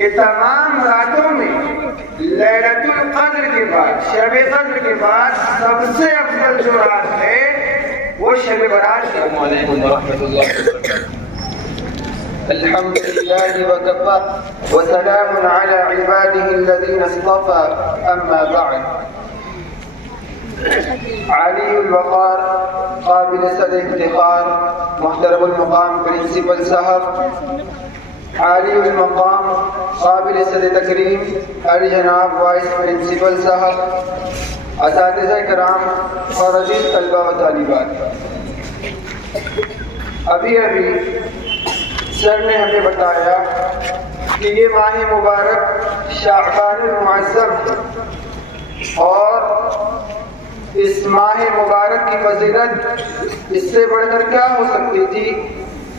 کہ تمام راتوں میں لیلۃ القدر کے بعد، شب قدر کے بعد سب سے افضل جو رات ہے وہ شب برات ہے۔ السلام علیکم ورحمۃ اللہ وبرکاتہ۔ الحمد لله وكفى وسلام على عباده الذين اصطفى، أما بعد۔ علی الوقار، قابل صد افتخار، محترم المقام پرنسپل صاحب، عالی المقام قابل صد تکریم جناب وائس پرنسپل صاحب، اساتذہ کرام اور عزیز طلبہ و طالبات، ابھی سر نے ہمیں بتایا کہ یہ ماہ مبارک شعبان المعظم ہے، اور اس ماہ مبارک کی فضیلت اس سے بڑھ کر کیا ہو سکتی تھی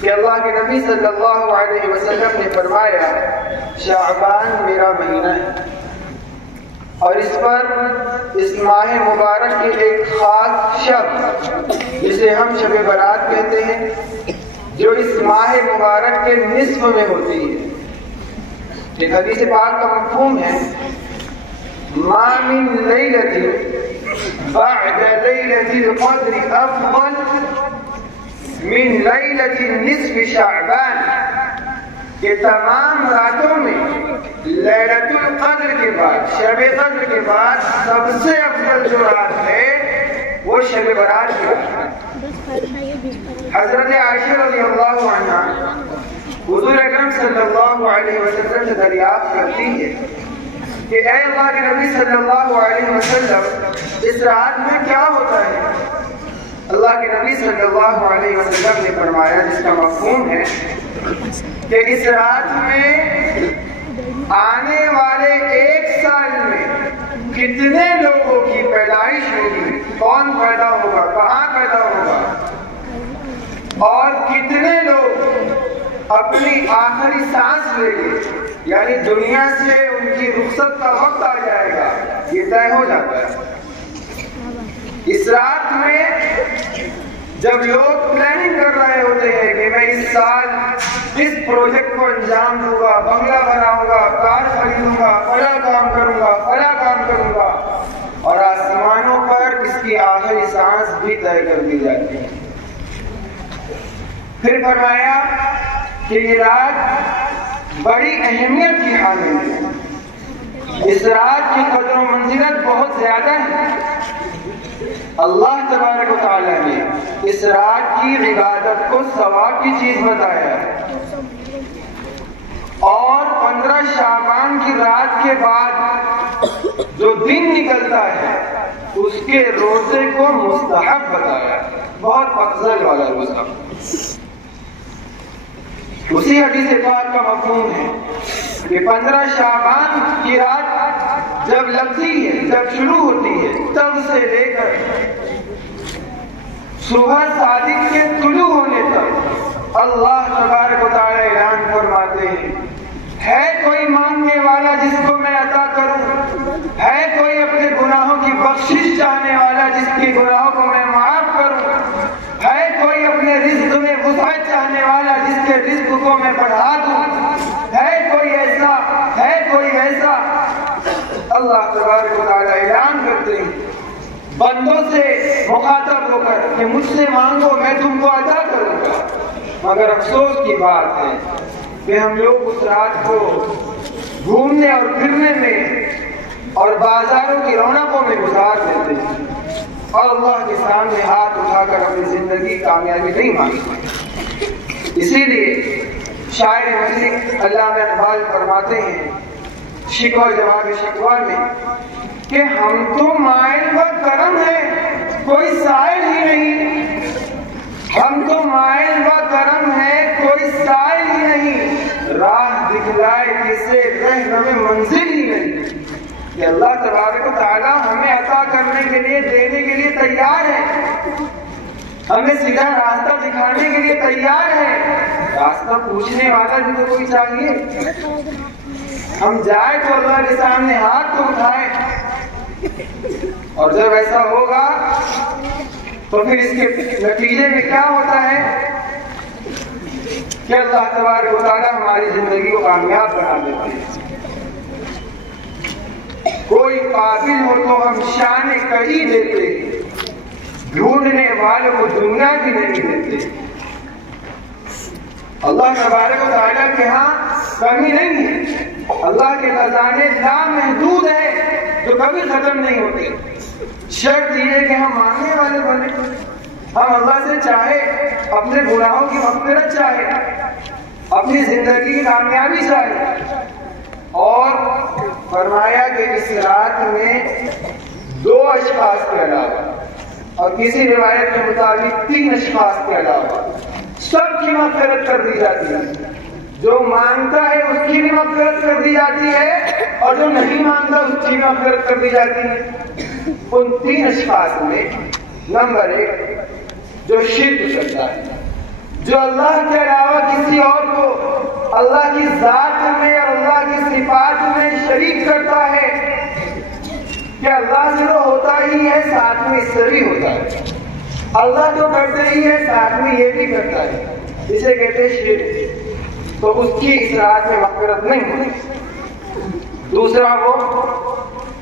کہ اللہ کے نبی صلی اللہ علیہ وسلم نے فرمایا شعبان میرا مہینہ ہے، اور اس پر اس ماہ مبارک کی ایک خاص شب جسے ہم شب برات کہتے ہیں، جو اس ماہ مبارک کے نصف میں ہوتی ہے۔ ایک حدیث پاک کا مفہوم ہے ما من لیلۃ بعد لیلۃ القدر افضل من لیلۃ نصف شعبان، کہ تمام راتوں میں لیلۃ القدر کے بعد، شب قدر کے بعد سب سے افضل جو رات ہے وہ شب برات ہے۔ حضرت عائشہ رضی اللہ عنہا حضور اکرم صلی اللہ علیہ وسلم سے دریافت کرتی ہے کہ اے اللہ کے نبی صلی اللہ علیہ وسلم اس رات میں کیا ہوتا ہے؟ اللہ کے نبی صلی اللہ علیہ وسلم نے فرمایا، جس کا مفہوم ہے کہ اس رات میں آنے والے ایک سال میں کتنے لوگوں کی پیدائش ہوگی، کون پیدا ہوگا، کہاں پیدا ہوگا، اور کتنے لوگ اپنی آخری سانس لیں گے، یعنی دنیا سے ان کی رخصت کا وقت آ جائے گا، یہ طے ہو جاتا ہے۔ اس رات میں جب لوگ پلاننگ کر رہے ہوتے ہیں کہ میں اس سال اس پروجیکٹ کو انجام دوں گا، بنگلہ بناؤں گا، کار خریدوں گا، فلاں کام کروں گا، فلاں کام کروں گا، اور آسمانوں پر اس کی آخری سانس بھی طے کر دی جاتی ہے۔ پھر فرمایا کہ یہ رات بڑی اہمیت کی حامل ہے، اس رات کی قدر و منزلت بہت زیادہ ہے۔ اللہ تبارک و تعالیٰ نے اس رات کی عبادت کو ثواب کی چیز بتایا ہے، اور 15 شعبان کی رات کے بعد جو دن نکلتا ہے اس کے روزے کو مستحب بتایا ہے، بہت افضل والا روزہ۔ اسی حدیث پاک کا مفہوم ہے کہ 15 شعبان کی رات جب لگتی ہے، جب شروع ہوتی ہے، تب سے لے کر صبح صادق کے طلوع ہونے تک اللہ تبارک و تعالی اعلان فرماتے ہیں ہے کوئی مانگنے والا جس کو میں عطا کروں، ہے کوئی اپنے گناہوں کی بخشش چاہنے والا جس کے گناہوں کو میں معاف کروں، ہے کوئی اپنے رزق میں وسعت چاہنے والا جس کے رزق کو میں بڑھا دوں، ہے کوئی ایسا، ہے کوئی ویسا۔ اللہ تبارک و تعالی اعلان کرتے ہیں بندوں سے مخاطب ہو کر کہ مجھ سے مانگو میں تم کو عطا کروں گا، مگر افسوس کی بات ہے کہ ہم لوگ اس رات کو گھومنے اور پھرنے میں اور بازاروں کی رونقوں میں گزار دیتے ہیں، اور اللہ کے سامنے ہاتھ اٹھا کر اپنی زندگی کامیابی نہیں مانگتے۔ اسی لیے شاعر مصری علامہ اقبال فرماتے ہیں شکوہ جواب شکوہ میں کہ ہم تو مائل و کرم ہیں کوئی سائل ہی نہیں، ہم تو مائل و کرم ہیں کوئی سائل ہی نہیں، راہ دکھلائے کسے رہنم منزل ہی نہیں۔ کہ اللہ تبارک و تعالی ہمیں عطا کرنے کے لیے، دینے کے لیے تیار ہے، ہمیں سیدھا راستہ دکھانے کے لیے تیار ہے، راستہ پوچھنے والا بھی تو کوئی چاہیے۔ ہم جائیں تو اللہ کے سامنے ہاتھ تو اٹھائیں، اور جب ایسا ہوگا تو پھر اس کے نتیجے میں کیا ہوتا ہے کہ اللہ تبارک و تعالیٰ ہماری زندگی کو کامیاب بنا دیتے ہیں۔ کوئی قابل ہو تو ہم شان کڑی دیتے، ڈھونڈنے والوں کو دنیا بھی نہیں دیتے۔ اللہ تبارک و تعالیٰ کے ہاں کمی نہیں ہے، اللہ کے خزانے لامحدود ہیں جو کبھی ختم نہیں ہوتے۔ شرط یہ ہے کہ ہم ماننے والے بنے، ہم اللہ سے چاہے اپنے گناہوں کی مغفرت چاہے، اپنی زندگی کی کامیابی چاہے۔ اور فرمایا کہ اس رات میں 2 اشخاص کے علاوہ اور کسی روایت کے مطابق 3 اشخاص کے علاوہ سب کی مغفرت کر دی جاتی ہے۔ جو مانگتا ہے اس کی بھی مغفرت کر دی جاتی ہے، اور جو نہیں مانگتا اس کی بھی مغفرت کر دی جاتی ہے۔ ان 3 اشخاص میں نمبر 1 جو شرک کرتا ہے، جو اللہ کے علاوہ کسی اور کو اللہ کی ذات میں اور اللہ کی صفات میں شریک کرتا ہے کہ اللہ سے تو ہوتا ہی ہے، ساتھ میں اس سے بھی ہوتا ہے، اللہ تو کرتے ہی ہے ساتھ میں یہ بھی کرتا ہے، اسے کہتے ہیں شرک۔ تو اس کی اس رات میں مغفرت نہیں ہوتی۔ دوسرا وہ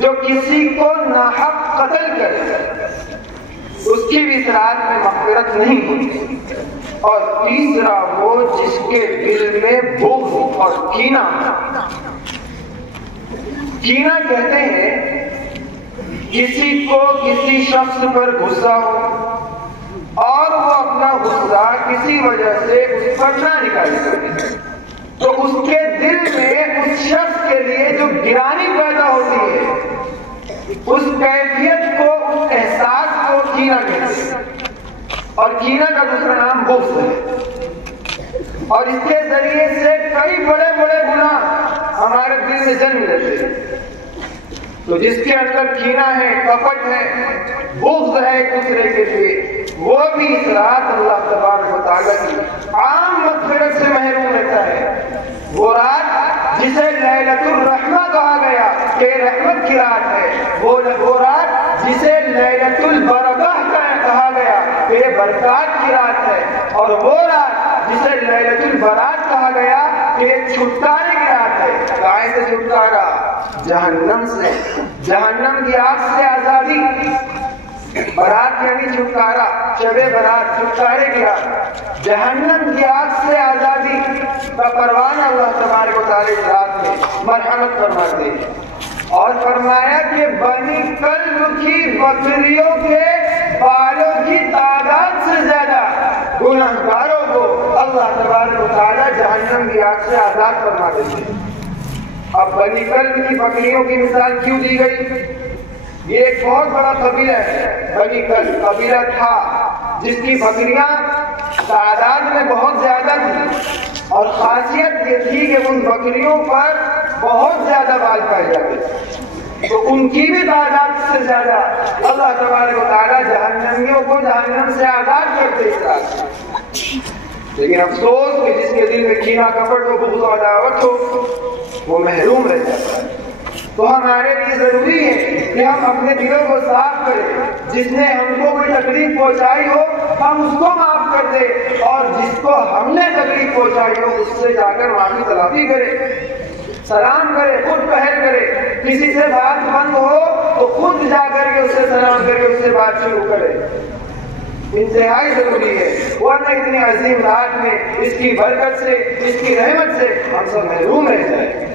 جو کسی کو ناحق قتل کرے، اس کی بھی اس رات میں مغفرت نہیں ہوتی۔ اور تیسرا وہ جس کے دل میں بغض اور کینہ کہتے ہیں کسی کو کسی شخص پر غصہ ہو اور وہ اپنا غصہ کسی وجہ سے اس پر نہ نکال سکے، تو اس کے دل میں اس شخص کے لیے جو گرانی پیدا ہوتی ہے، اس کیفیت کو، اس احساس کو کینہ کہتے ہیں۔ اور کینہ کا دوسرا نام بغض ہے، اور اس کے ذریعے سے کئی بڑے بڑے گناہ ہمارے دل میں جنم لیتے ہیں۔ تو جس کے اندر کینہ ہے، کپٹ ہے، بغض ہے ایک دوسرے کے لیے، وہ بھی اس رات اللہ تبارک و تعالیٰ کی عام مغفرت سے محروم رہتا ہے۔ وہ رات جسے لیلۃ الرحمہ کہا گیا کہ رحمت کی رات ہے، وہ رات جسے لیلۃ البرکہ کہا گیا کہ یہ برکات کی رات ہے، اور وہ رات جسے لیلۃ البرات کہا گیا کہ یہ چھٹکارے کی رات ہے۔ کائے سے چھٹکارا؟ جہنم سے، جہنم کی آگ سے آزادی۔ برات یعنی چھٹکارا، شب برات چھٹکارے کی رات، جہنم کی آگ سے آزادی کا پروانہ اللہ تبارک و تعالیٰ کی رات میں مرحمت فرماتے ہیں۔ اور فرمایا کہ بنی کلب کی بکریوں کے بالوں کی تعداد سے زیادہ گنہگاروں کو اللہ تبارک و تعالیٰ جہنم کی آگ سے آزاد فرما دیتے ہیں۔ اب بنی کلب کی بکریوں کی مثال کیوں دی گئی؟ یہ ایک بہت بڑا قبیلہ ہے، بنی کلب قبیلہ تھا جس کی بکریاں تعداد میں بہت زیادہ تھی، اور خاصیت یہ تھی کہ ان بکریوں پر بہت زیادہ بال پائے جاتے تھے، تو ان کی بھی تعداد سے زیادہ اللہ تبارک و تعالیٰ جہنمیوں کو جہنم سے آزاد کرتے اس رات۔ لیکن افسوس کہ جس کے دل میں کینہ کپٹ ہو، بغض و عداوت ہو، وہ محروم رہ جاتا ہے۔ تو ہمارے لیے ضروری ہے کہ ہم اپنے دلوں کو صاف کریں، جس نے ہم کو کوئی تکلیف پہنچائی ہو ہم اس کو معاف کر دیں، اور جس کو ہم نے تکلیف پہنچائی ہو اس سے جا کر معافی تلافی کرے، سلام کرے، خود پہل کرے۔ کسی سے بات بند ہو تو خود جا کر کے اسے سلام کر کے اس سے بات شروع کرے، انتہائی ضروری ہے، ورنہ اتنی عظیم رات میں اس کی برکت سے، اس کی رحمت سے ہم سب محروم رہ جائیں۔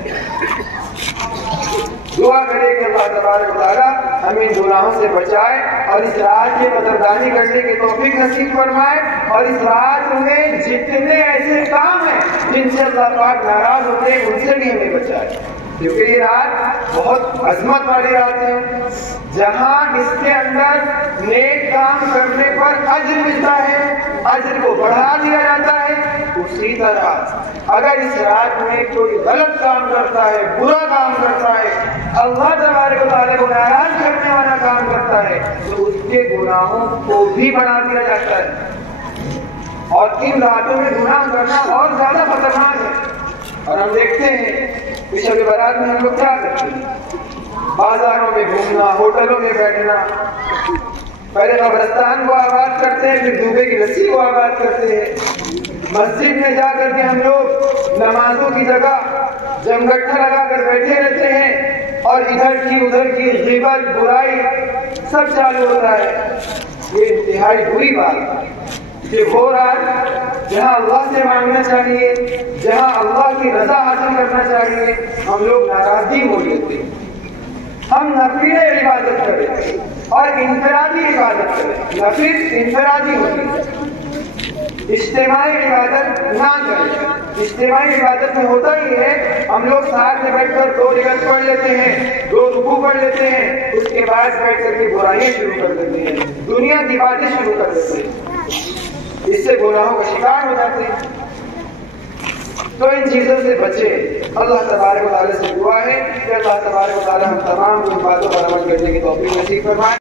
دعا کرے کہ اللہ تبارک و تعالیٰ ہمیں گناہوں سے بچائے اور اس رات کی قدردانی کرنے کی توفیق نصیب فرمائے، اور اس رات میں جتنے ایسے کام ہیں جن سے اللہ پاک ناراض ہوتے ہیں ان سے بھی ہمیں بچائے، کیونکہ یہ رات بہت عظمت والی رات ہے، جہاں اس کے اندر نیک کام کرنے پر اجر ملتا ہے، اجر کو بڑھا دیا جاتا ہے۔ اسی طرح اگر اس رات میں کوئی غلط کام کرتا ہے، برا کام کرتا ہے، اللہ تبارک و تعالیٰ کو ناراض کرنے والا کام کرتا ہے، تو اس کے گناہوں کو بھی بنا دیا جاتا ہے۔ اور ان راتوں میں گناہ کرنا اور زیادہ خطرناک ہے۔ اور ہم دیکھتے ہیں کہ شب برات میں ہم لوگ کیا کرتے ہیں؟ بازاروں میں گھومنا، ہوٹلوں میں بیٹھنا، پہلے قبرستان کو آباد کرتے ہیں، پھر دوبے کی رسی کو آباد کرتے ہیں، مسجد میں جا کر کے ہم لوگ نمازوں کی جگہ جمگٹھا لگا کر بیٹھے رہتے ہیں اور ادھر کی ادھر کی غیبت برائی سب چالو ہوتا ہے. یہ انتہائی بری بات ہے کہ وہ رات جہاں اللہ سے مانگنا چاہیے, جہاں اللہ کی رضا حاصل کرنا چاہیے, ہم لوگ ناراضگی ہو لیتے ہیں. ہم نفلی عبادت کریں اور انفرادی عبادت کریں. نفل انفرادی ہوتی ہے, اجتماعی عبادت نہ کریں. اجتماعی عبادت میں ہوتا ہی ہے ہم لوگ ساتھ میں بیٹھ کر 2 رکعت پڑھ لیتے ہیں, 2 رکوع پڑھ لیتے ہیں, اس کے بعد بیٹھ کر کے برائیاں شروع کر دیتے ہیں, دنیا کی باتیں شروع کر دیتے ہیں. اس سے گناہوں کا شکار ہو جاتے ہیں. تو ان چیزوں سے بچے. اللہ تبارک و تعالیٰ سے دعا ہے کہ اللہ تبارک و تعالیٰ ہم تمام ان باتوں پر عمل کرنے کی توفیق نصیب فرمائے.